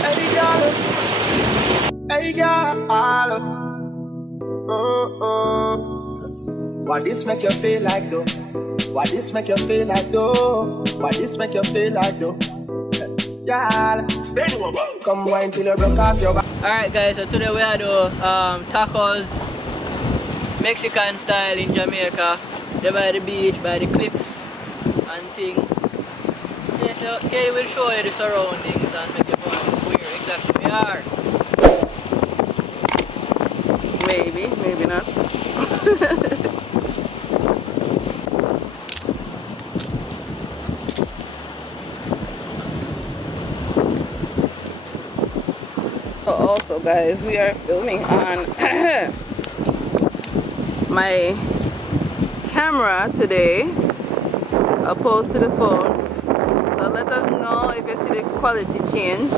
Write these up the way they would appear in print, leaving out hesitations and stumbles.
Hey girl, hey girl. Oh, oh. What this make you feel like though? What this make you feel like though? What this make you feel like though? Girl, come wine till you broke off your back. Alright guys, so today we are doing tacos Mexican style in Jamaica. They're by the beach, by the cliffs and thing. Yeah, so Katie will show you the surroundings and make you know where exactly we are. Maybe, maybe not. Also guys, we are filming on my camera today opposed to the phone, so let us know if you see the quality change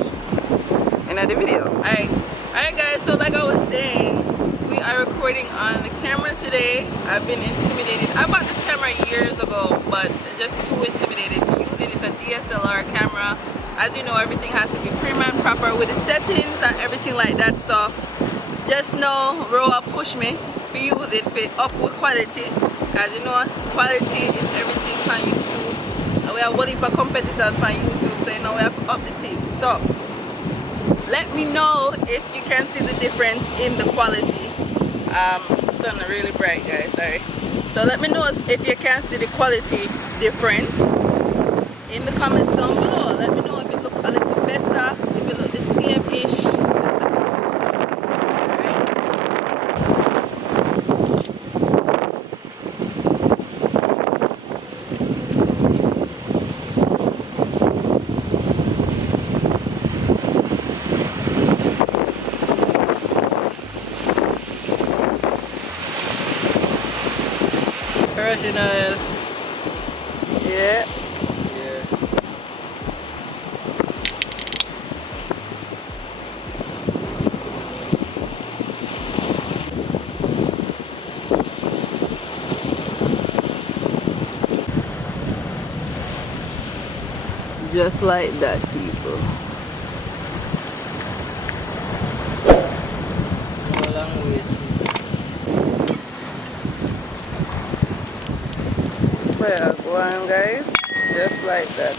in the video. Alright guys, so like I was saying, we are recording on the camera today. I've been intimidated. I bought this camera years ago, but just too intimidated to use it. It's a DSLR camera. As you know, everything has to be prim and proper with the settings and everything like that. So just know Roa push me to use it for up with quality, because you know quality is everything on YouTube, and we have one heap of competitors on YouTube, so you know we have to up the thing. So let me know if you can see the difference in the quality. Sun really bright guys, sorry. So let me know if you can see the quality difference in the comments down below. Let me know if it look a little better, if it look the same-ish. Personal. Yeah. Just like that, people. Go a long way. Well, go on guys, just like that.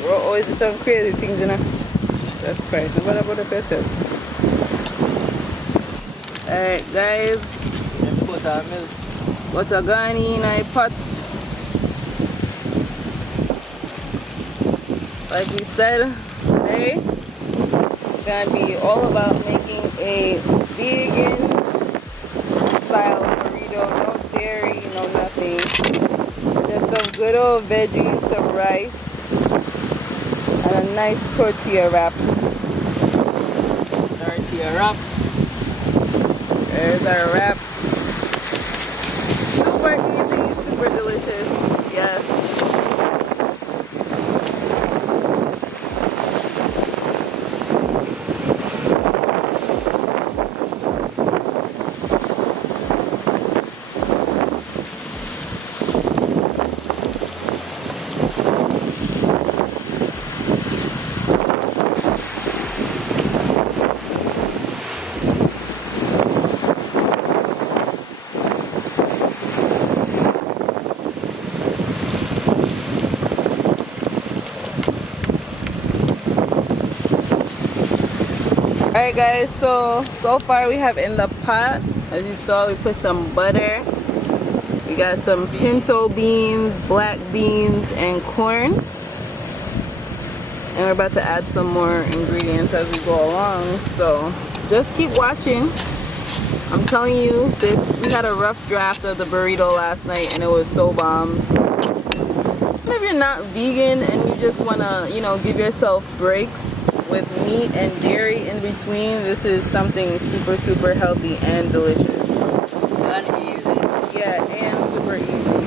We're always do some crazy things, you know. That's crazy. What about the person? Alright guys, Put our milk. what's a gone in a pot? Like we said, today it's gonna be all about making a vegan style burrito. No dairy, no nothing. Just some good old veggies, some rice, and a nice tortilla wrap. Tortilla wrap. There's our wrap. Super easy, super delicious. Yes. Alright guys, so far we have in the pot, as you saw, we put some butter, we got some pinto beans, black beans, and corn, and we're about to add some more ingredients as we go along, so just keep watching. I'm telling you, we had a rough draft of the burrito last night and it was so bomb. If you're not vegan and you just want to, you know, give yourself breaks with meat and dairy in between, this is something super, super healthy and delicious. And easy. Yeah, and super easy.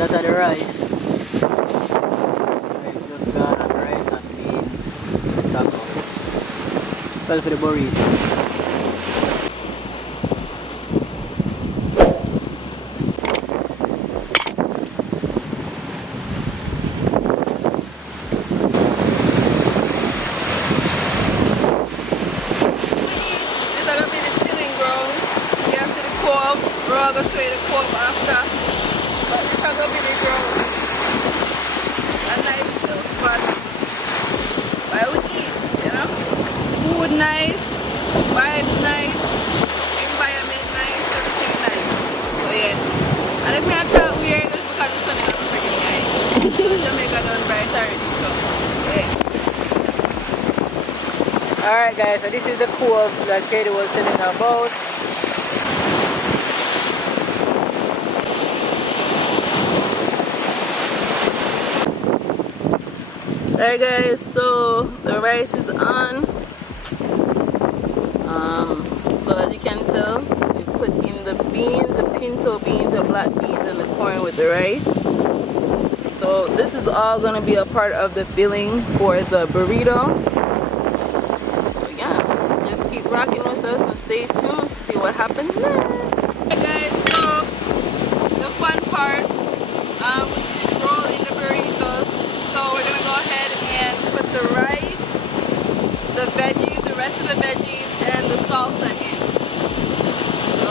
that are the rice. Rice just gone and rice and beans. Taco. Well for the burrito. We're all going to show you the co-op after, but this is going to be the ground. A nice chill spot while we eat, you know. Food nice, vibe nice, environment nice, everything nice. So yeah. And if me talk weird, it's because the sun is not freaking nice. So Jamaica done bright already, so yeah. Alright guys, so this is the co-op that Katie was telling about. Alright guys, so the rice is on. So as you can tell, we put in the beans, the pinto beans, the black beans, and the corn with the rice. So this is all going to be a part of the filling for the burrito. So yeah, just keep rocking with us and stay tuned to see what happens next. Alright guys, so the fun part, which is rolling the burritos. So we're gonna go ahead and put the rice, the veggies, the rest of the veggies, and the salsa in. So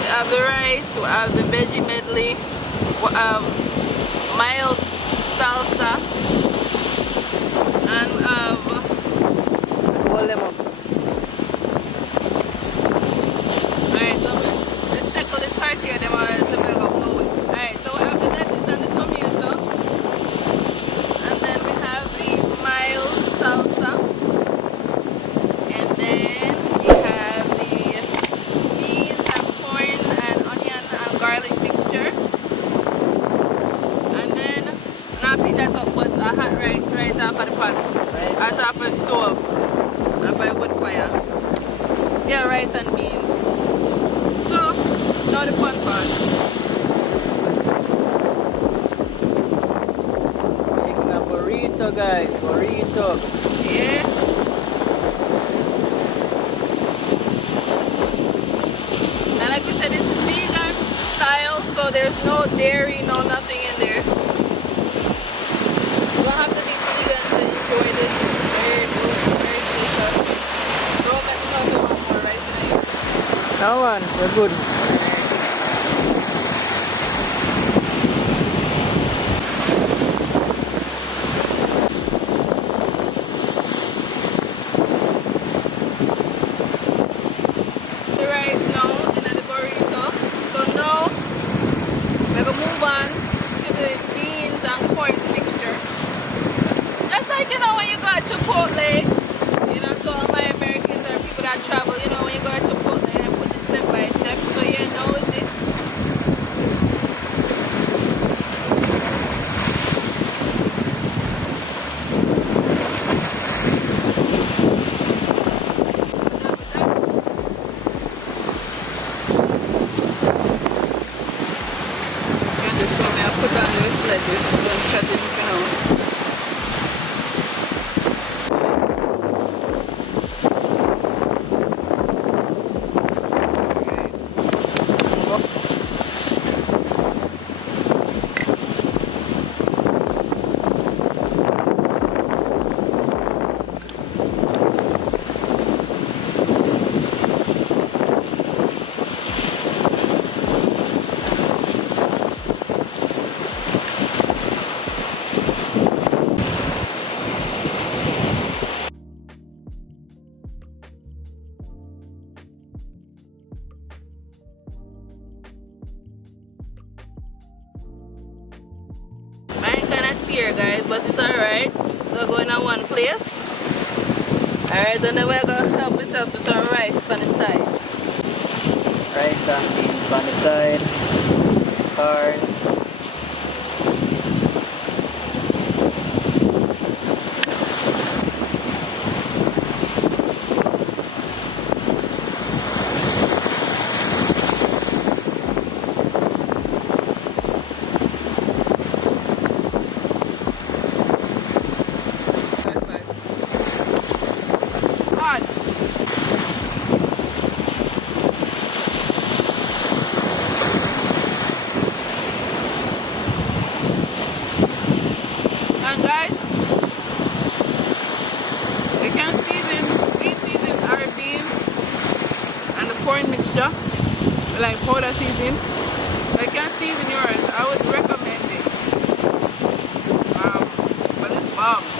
we have the rice, we have the veggie medley, we have mild salsa, and we have Lemon. alright, so let's circle the tortilla them or else I'm gonna go blow it. Alright, so we have the lettuce and the tomato. And then we have the mild salsa. And then we have the beans and corn and onion and garlic mixture. And then now pick that up with a hot rice right off of the pot. Right off of the stove. Up by wood fire. Yeah, rice and beans. So now the fun part. Making a burrito guys, burrito. Yeah. And like we said, this is vegan style, so there's no dairy, no nothing in there. You don't have to be vegan to enjoy this. Very good, very delicious. Don't make me know if you want more rice than No one, we're good. the rice now in the burrito. So now we're gonna move on to the beans and corn mixture. Just like you know when you go to Chipotle, you know, to all my Americans or people that travel, you know, when you go to Chipotle and put it step by step. So you know this. Put on this lettuce, don't cut it, you know. Mine kind of tear, guys, but it's alright. We're going on one place. Alright, and then we're going to help ourselves to some rice on the side. Rice and beans on the side. Corn. corn mixture, like powder seasoning. I can season yours. I would recommend it. But it's bomb.